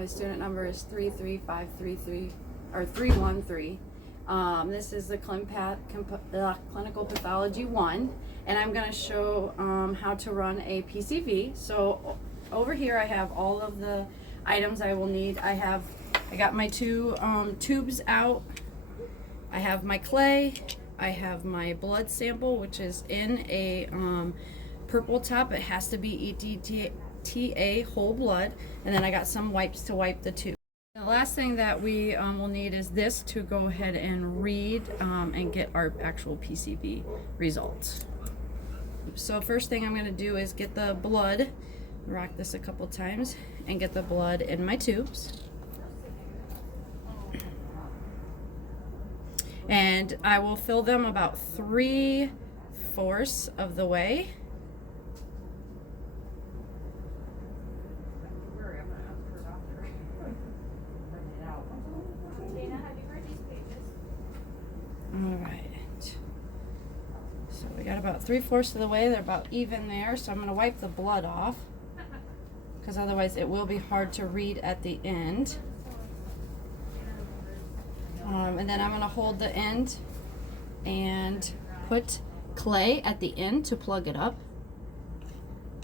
My student number is 33533 or 313. This is the ClinPath Clinical Pathology 1, and I'm going to show how to run a PCV. So over here I have all of the items I will need. I got my two tubes out. I have my clay. I have my blood sample, which is in a purple top. It has to be ETTA whole blood, and then I got some wipes to wipe the tube. The last thing that we will need is this to go ahead and read and get our actual PCV results. So first thing I'm going to do is get the blood, rock this a couple times, and get the blood in my tubes. And I will fill them about 3/4 of the way. Alright, so we got about 3/4 of the way. They're about even there, so I'm going to wipe the blood off because otherwise it will be hard to read at the end. And then I'm going to hold the end and put clay at the end to plug it up.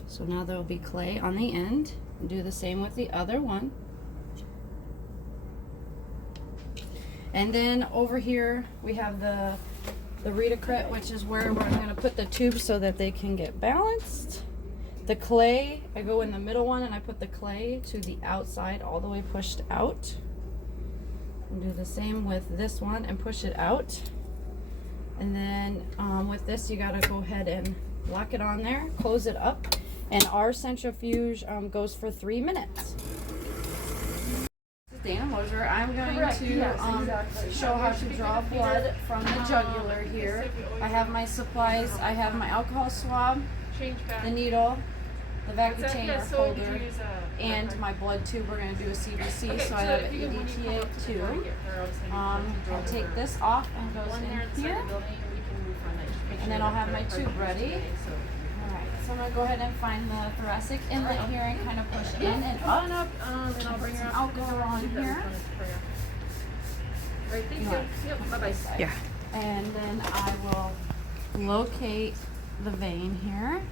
So now there will be clay on the end. Do the same with the other one. And then over here we have the Redacrit, which is where we're going to put the tubes so that they can get balanced. The clay, I go in the middle one and I put the clay to the outside, all the way pushed out. And do the same with this one and push it out. And then with this you got to go ahead and lock it on there, close it up, and our centrifuge goes for 3 minutes. Dana Moser. I'm going to show how to draw blood from the jugular here. I have my supplies. I have my alcohol swab, the needle, the Vacutainer holder, and my blood tube. We're going to do a CBC, so I have an EDTA tube. I'll take this off and goes in here, and then I'll have my tube ready. So I'm going to go ahead and find the thoracic inlet here and kind of push in and up. And I'll bring some alcohol on here. Right, thank you. Yep, bye-bye. Yeah. And then I will locate the vein here.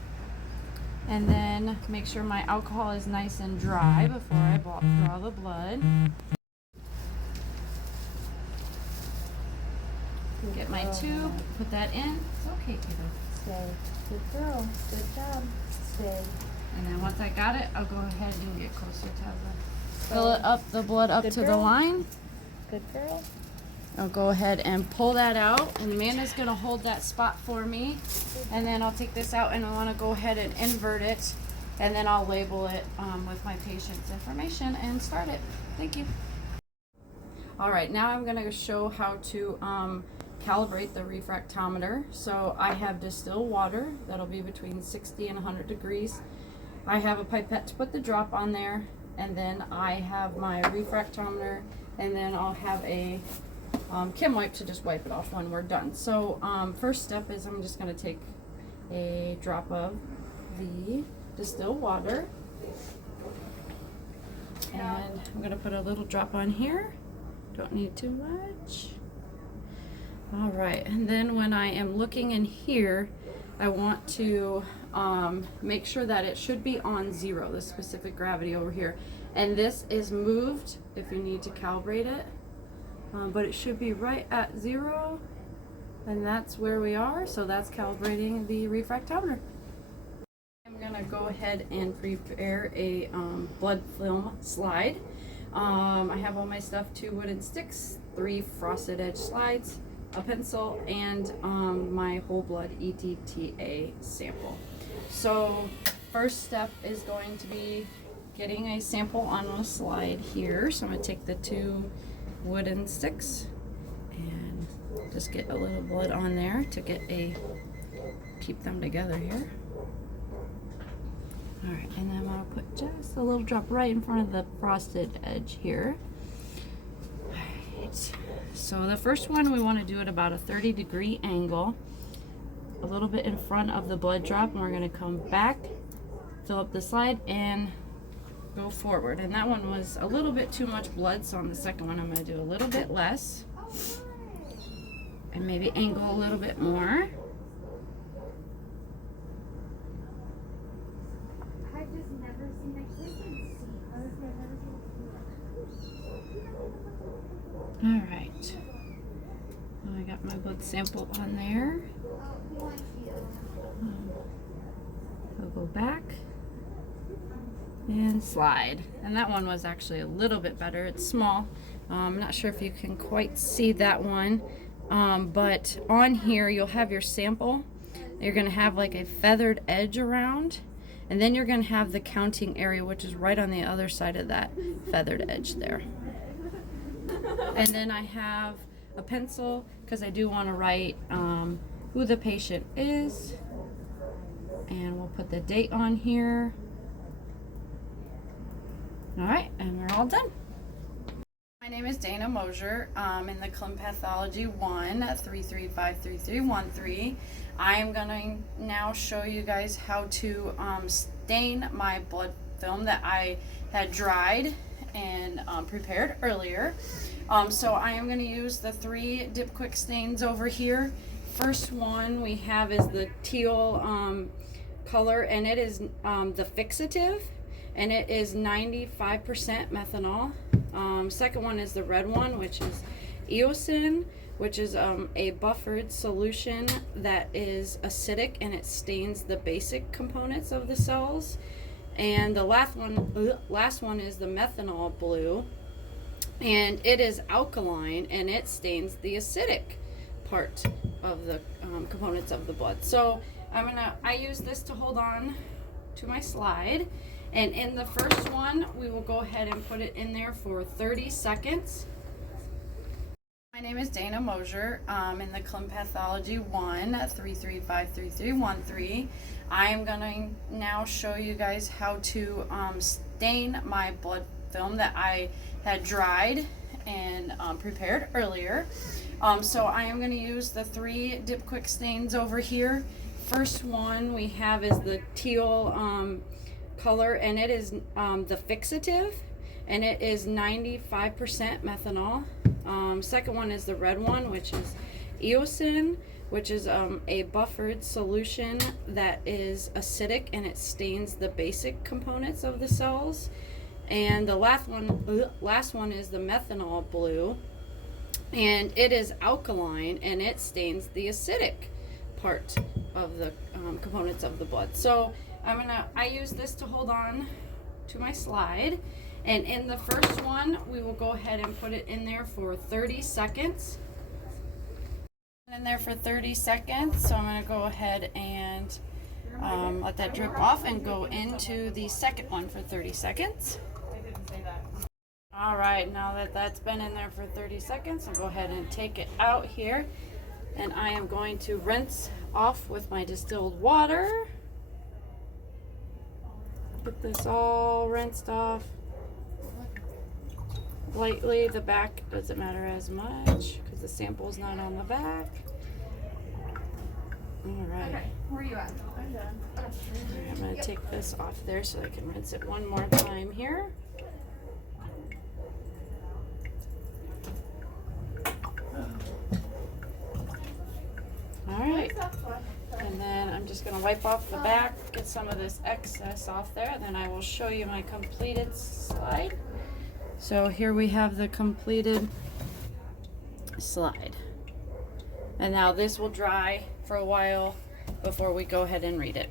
And then make sure my alcohol is nice and dry before I draw the blood. Get my tube, put that in. It's okay, kiddo. Stay. Good girl. Good job. Stay. And then once I got it, I'll go ahead and get closer to fill it up, the blood up to the line. Good girl. I'll go ahead and pull that out, and Amanda's going to hold that spot for me. And then I'll take this out, and I want to go ahead and invert it, and then I'll label it with my patient's information and start it. Thank you. All right, now I'm going to show how to calibrate the refractometer. So I have distilled water that'll be between 60 and 100 degrees. I have a pipette to put the drop on there, and then I have my refractometer, and then I'll have a chem wipe to just wipe it off when we're done. So first step is I'm just going to take a drop of the distilled water, and I'm going to put a little drop on here. Don't need too much. All right, and then when I am looking in here, I want to make sure that it should be on 0, the specific gravity over here. And this is moved if you need to calibrate it, but it should be right at 0, and that's where we are. So that's calibrating the refractometer. I'm gonna go ahead and prepare a blood film slide. I have all my stuff: 2 wooden sticks, 3 frosted edge slides, a pencil, and my whole blood ETTA sample. So first step is going to be getting a sample on a slide here. So I'm going to take the 2 wooden sticks and just get a little blood on there to keep them together here. All right, and then I'm going to put just a little drop right in front of the frosted edge here. All right. So the first one, we want to do it about a 30-degree angle, a little bit in front of the blood drop, and we're going to come back, fill up the slide, and go forward. And that one was a little bit too much blood, so on the second one I'm going to do a little bit less. And maybe angle a little bit more. All right. I got my blood sample on there. I'll go back and slide. And that one was actually a little bit better. It's small. I'm not sure if you can quite see that one. But on here you'll have your sample. You're going to have like a feathered edge around. And then you're going to have the counting area, which is right on the other side of that feathered edge there. And then I have a pencil because I do want to write who the patient is. And we'll put the date on here. All right, and we're all done. My name is Dana Mosier. In the ClinPathology 1 3353313. I am going to now show you guys how to stain my blood film that I had dried and prepared earlier. So I am going to use the 3 Dip Quick stains over here. First one we have is the teal color, and it is the fixative, and it is 95% methanol. Second one is the red one, which is eosin, which is a buffered solution that is acidic and it stains the basic components of the cells. And the last one is the methanol blue, and it is alkaline and it stains the acidic part of the components of the blood. So I use this to hold on to my slide. And in the first one, we will go ahead and put it in there for 30 seconds. My name is Dana Mosier. In the ClinPathology 1 3353313. I am going to now show you guys how to stain my blood film that I had dried and prepared earlier. So I am going to use the 3 Dip Quick stains over here. First one we have is the teal color, and it is the fixative, and it is 95% methanol. Second one is the red one, which is eosin, which is a buffered solution that is acidic and it stains the basic components of the cells. And the last one is the methanol blue, and it is alkaline and it stains the acidic part of the components of the blood. So I use this to hold on to my slide. And in the first one, we will go ahead and put it in there for 30 seconds. In there for 30 seconds. So I'm going to go ahead and let that drip off and go into the second one for 30 seconds. All right, now that that's been in there for 30 seconds, I'll go ahead and take it out here. And I am going to rinse off with my distilled water. Get this all rinsed off lightly. The back doesn't matter as much because the sample is not on the back. All right. Okay, where are you at? I'm done. All right, I'm going to take this off there so I can rinse it one more time here. All right. And then I'm just going to wipe off the back, get some of this excess off there, then I will show you my completed slide. So here we have the completed slide. And now this will dry for a while before we go ahead and read it.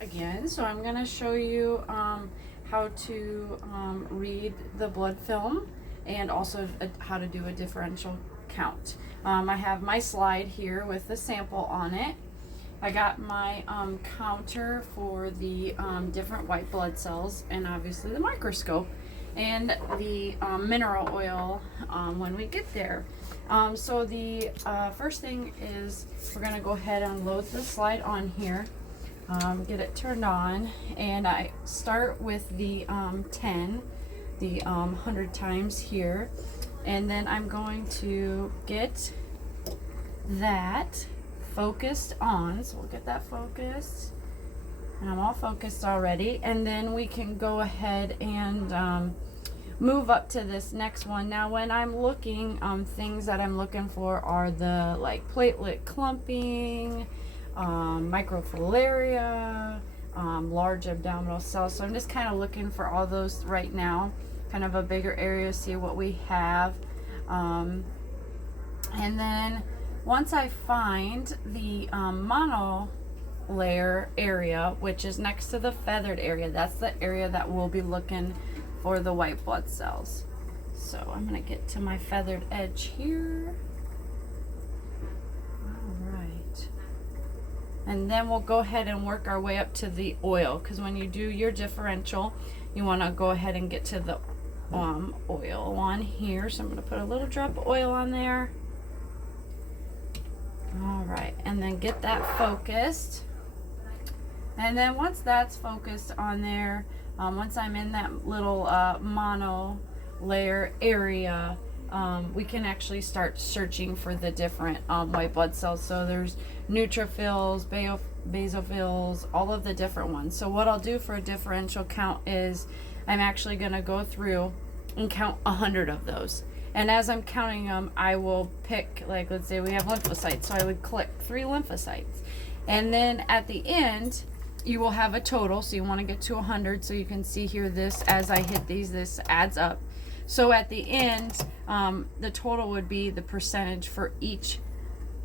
Again, so I'm going to show you how to read the blood film and also how to do a differential count. I have my slide here with the sample on it. I got my counter for the different white blood cells, and obviously the microscope and the mineral oil when we get there. So the first thing is we're going to go ahead and load the slide on here, get it turned on, and I start with the 10, the 100 times here. And then I'm going to get that focused on, so we'll get that focused. And I'm all focused already. And then we can go ahead and move up to this next one. Now when I'm looking, things that I'm looking for are the like platelet clumping, microfilaria, large abdominal cells. So I'm just kind of looking for all those right now, kind of a bigger area, see what we have. And then once I find the monolayer area, which is next to the feathered area, that's the area that we'll be looking for the white blood cells. So I'm going to get to my feathered edge here. All right. And then we'll go ahead and work our way up to the oil, because when you do your differential, you want to go ahead and get to the oil on here. So I'm going to put a little drop of oil on there. All right, and then get that focused. And then once that's focused on there, once I'm in that little mono layer area, we can actually start searching for the different white blood cells. So there's neutrophils, basophils, all of the different ones. So what I'll do for a differential count is I'm actually going to go through and count 100 of those. And as I'm counting them, I will pick, like, let's say we have lymphocytes. So I would click 3 lymphocytes. And then at the end, you will have a total. So you want to get to 100. So you can see here, this, as I hit these, this adds up. So at the end, the total would be the percentage for each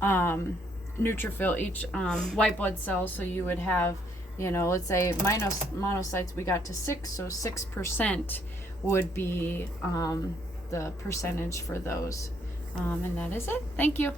neutrophil, each white blood cell. So you would have, you know, let's say monocytes, we got to 6. So 6% would be the percentage for those. And that is it. Thank you.